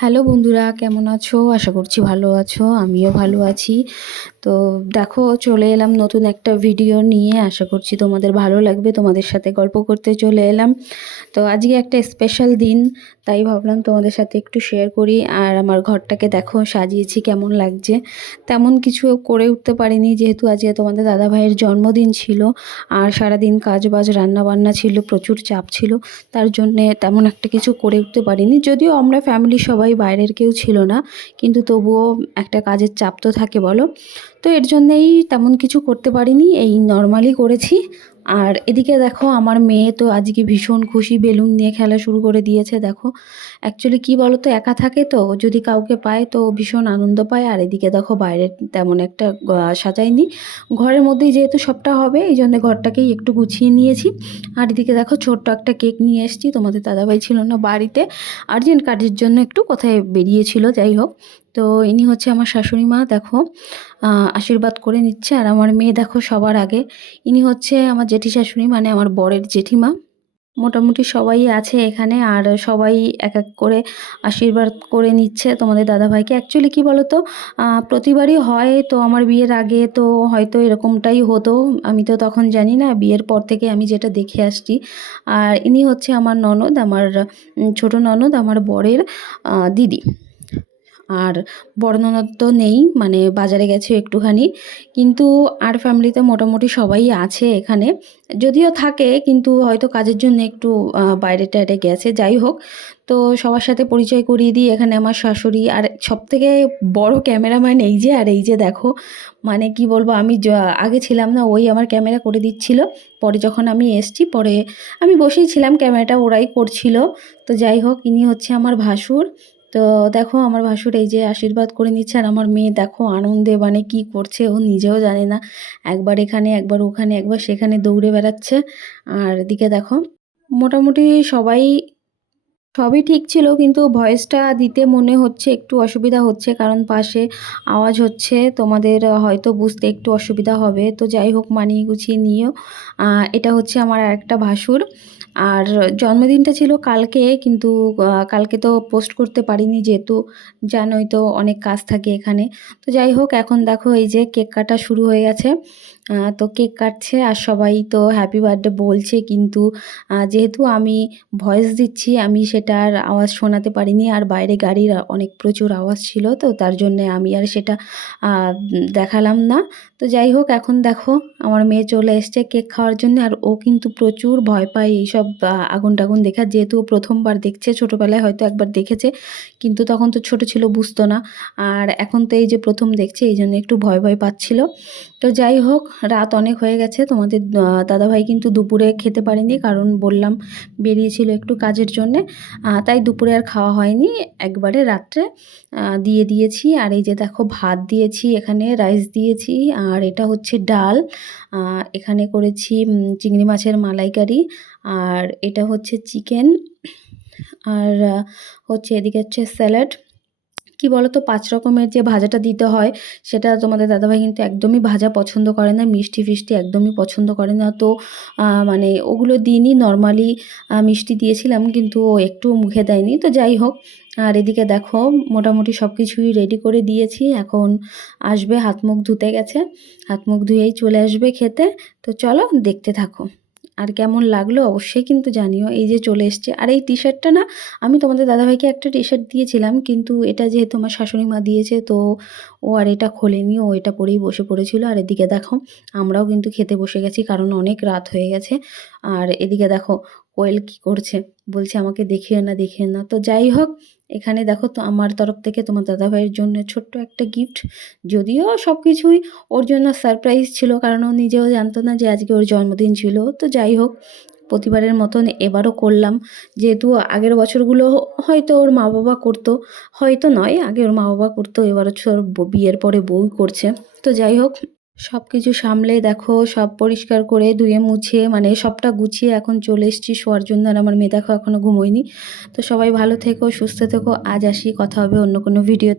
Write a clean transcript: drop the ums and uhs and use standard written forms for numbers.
Hello বন্ধুরা, কেমন আছো? আশা করছি ভালো আছো। আমিও ভালো আছি। তো দেখো, চলে এলাম নতুন একটা ভিডিও নিয়ে। আশা করছি তোমাদের ভালো লাগবে। তোমাদের সাথে গল্প করতে চলে এলাম। তো আজকে একটা স্পেশাল দিন, তাই ভাবলাম তোমাদের সাথে একটু শেয়ার করি। আর আমার ঘরটাকে দেখো সাজিয়েছি, কেমন লাগছে। তেমন কিছু করে উঠতে পারিনি, যেহেতু আজকে তোমাদের দাদাভাইয়ের জন্মদিন ছিল। আর সারাদিন কাজ বাজ রান্না বান্না ছিল, প্রচুর চাপ ছিল। তার জন্যে তেমন একটা কিছু করে উঠতে পারিনি। যদিও আমরা ফ্যামিলি সবাই, বাইরের কেউ ছিল না, কিন্তু তবুও একটা কাজের চাপ তো থাকে বলো। তো এর জন্যেই তেমন কিছু করতে পারিনি, এই নর্মালি করেছি। আর এদিকে দেখো, আমার মেয়ে তো আজকে ভীষণ খুশি, বেলুন নিয়ে খেলা শুরু করে দিয়েছে। দেখো, অ্যাকচুয়ালি কী বলো তো, একা থাকে তো, যদি কাউকে পায় তো ভীষণ আনন্দ পায়। আর এদিকে দেখো, বাইরে তেমন একটা সাজাইনি, ঘরের মধ্যেই যেহেতু সবটা হবে, এই জন্য ঘরটাকেই একটু গুছিয়ে নিয়েছি। আর এদিকে দেখো, ছোট্ট একটা কেক নিয়ে এসেছি। তোমাদের দাদাভাই ছিল না বাড়িতে, আর্জেন্ট কাজের জন্য একটু কোথায় বেরিয়েছিল, যাই হোক। তো ইনি হচ্ছে আমার শাশুড়ি মা। দেখো, আশীর্বাদ করে নিচ্ছে। আর আমার মেয়ে দেখো সবার আগে, ইনি হচ্ছে আমার জেঠি শাশুড়ি, মানে আমার বরের জেঠিমা। মোটামুটি সবাই আছে এখানে, আর সবাই এক এক করে আশীর্বাদ করে নিচ্ছে তোমাদের দাদাভাইকে। অ্যাকচুয়ালি কী বলো তো, প্রতিবারই হয় তো। আমার বিয়ের আগে তো হয়তো এরকমটাই হতো, আমি তো তখন জানি না। বিয়ের পর থেকে আমি যেটা দেখে আসছি। আর ইনি হচ্ছে আমার ননদ, আমার ছোট ননদ, আমার বরের দিদি। আর বড় ননদ তো নেই, মানে বাজারে গেছে একটুখানি। কিন্তু আর ফ্যামিলিতে মোটামুটি সবাই আছে এখানে। যদিও থাকে, কিন্তু হয়তো কাজের জন্য একটু বাইরে টাইরে গেছে, যাই হোক। তো সবার সাথে পরিচয় করিয়ে দিই। এখানে আমার শাশুড়ি, আর সবথেকে বড় ক্যামেরাম্যান এই যে। আর এই যে দেখো, মানে কি বলবো, আমি আগে ছিলাম না, ওই আমার ক্যামেরা করে দিচ্ছিল। পরে যখন আমি এসছি, পরে আমি বসেই ছিলাম, ক্যামেরাটা ওরাই করছিল। তো যাই হোক, ইনি হচ্ছে আমার ভাসুর। তো দেখো, আমার ভাসুর এই যে আশীর্বাদ করে নিচ্ছে। আর আমার মেয়ে দেখো আনন্দে, মানে কি করছে ও নিজেও জানে না। একবার এখানে, একবার ওখানে, একবার সেখানে দৌড়ে বেড়াচ্ছে। আর এদিকে দেখো, মোটামুটি সবাই, সবই ঠিক ছিল, কিন্তু ভয়েসটা দিতে মনে হচ্ছে একটু অসুবিধা হচ্ছে, কারণ পাশে আওয়াজ হচ্ছে। তোমাদের হয়তো বুঝতে একটু অসুবিধা হবে। তো যাই হোক, মানিয়ে গুছিয়ে নিও। এটা হচ্ছে আমার আরেকটা ভাসুর। আর জন্মদিনটা ছিল কালকে, কিন্তু কালকে তো পোস্ট করতে পারিনি, যেহেতু জানোই তো অনেক কাজ থাকে এখানে। তো যাই হোক, এখন দেখো এই যে কেক কাটা শুরু হয়ে গেছে। তো কেক কাটছে, আর সবাই তো হ্যাপি বার্থডে বলছে, কিন্তু যেহেতু আমি ভয়েস দিচ্ছি, আমি সেটার আওয়াজ শোনাতে পারিনি। আর বাইরে গাড়ির অনেক প্রচুর আওয়াজ ছিল, তো তার জন্যে আমি আর সেটা দেখালাম না। তো যাই হোক, এখন দেখো আমার মেয়ে চলে এসছে কেক খাওয়ার জন্য। আর ও কিন্তু প্রচুর ভয় পায় এইসব আগুন টাগুন দেখা, যেহেতু ও প্রথমবার দেখছে। ছোটোবেলায় হয়তো একবার দেখেছে, কিন্তু তখন তো ছোট ছিল, বুঝতো না। আর এখন তো এই যে প্রথম দেখছে, এই জন্য একটু ভয় ভয় পাচ্ছিল। তো যাই হোক, রাত অনেক হয়ে গেছে। তোমাদের দাদাভাই কিন্তু দুপুরে খেতে পারেনি, কারণ বললাম বেরিয়েছিল একটু কাজের জন্যে। তাই দুপুরে আর খাওয়া হয়নি, একবারে রাত্রে দিয়ে দিয়েছি। আর এই যে দেখো, ভাত দিয়েছি, এখানে রাইস দিয়েছি, আর এটা হচ্ছে ডাল। এখানে করেছি চিংড়ি মাছের মালাইকারি, আর এটা হচ্ছে চিকেন। আর হচ্ছে এদিকে হচ্ছে স্যালাড। কি বলো তো, ৫ রকমের যে ভাজাটা দিতে হয়, সেটা তোমাদের দাদাভাই কিন্তু একদমই ভাজা পছন্দ করে না, মিষ্টি ফিষ্টি একদমই পছন্দ করে না। তো মানে ওগুলো দিইনি, নর্মালি মিষ্টি দিয়েছিলাম, কিন্তু ও একটুও মুখে দেয়নি। তো যাই হোক, আর এদিকে দেখো, মোটামুটি সব কিছুই রেডি করে দিয়েছি। এখন আসবে, হাত মুখ ধুতে গেছে, হাত মুখ ধুয়েই চলে আসবে খেতে। তো চলো দেখতে থাকো। আর কেমন লাগলো অবশ্যই কিন্তু জানিও। এই যে চলে এসছে। আর এই টি শার্টটা না, আমি তোমাদের দাদাভাইকে একটা টি শার্ট দিয়েছিলাম, কিন্তু এটা যেহেতু আমার শাশুড়ি মা দিয়েছে, তো ও আর এটা খোলেনি, ও এটা পরেই বসে পড়েছিল। আর এদিকে দেখো, আমরাও কিন্তু খেতে বসে গেছি, কারণ অনেক রাত হয়ে গেছে। আর এদিকে দেখো, কোয়েল কি করছে, বলছে আমাকে দেখিও না, দেখিও না। তো যাই হোক, এখানে দেখো, তো আমার তরফ থেকে তোমার দাদাভাইয়ের জন্য ছোট্ট একটা গিফট। যদিও সব কিছুই ওর জন্য সারপ্রাইজ ছিল, কারণ ও নিজেও জানতো না যে আজকে ওর জন্মদিন ছিল। তো যাই হোক, প্রতিবারের মতন এবারও করলাম। যেহেতু আগের বছরগুলো হয়তো ওর মা বাবা করতো, হয়তো নয়, আগে ওর মা বাবা করতো, এবার হচ্ছে ওর বিয়ের পরে বউ করছে। তো যাই হোক, সব কিছু সামলে দেখো, সব পরিষ্কার করে ধুয়ে মুছে, মানে সবটা গুছিয়ে এখন চলে এসেছি শোয়ার জন্য। আর আমার মেয়ে দেখো এখনও ঘুমোয়নি। তো সবাই ভালো থেকো, সুস্থ থেকো। আজ আসি, কথা হবে অন্য কোনো ভিডিও।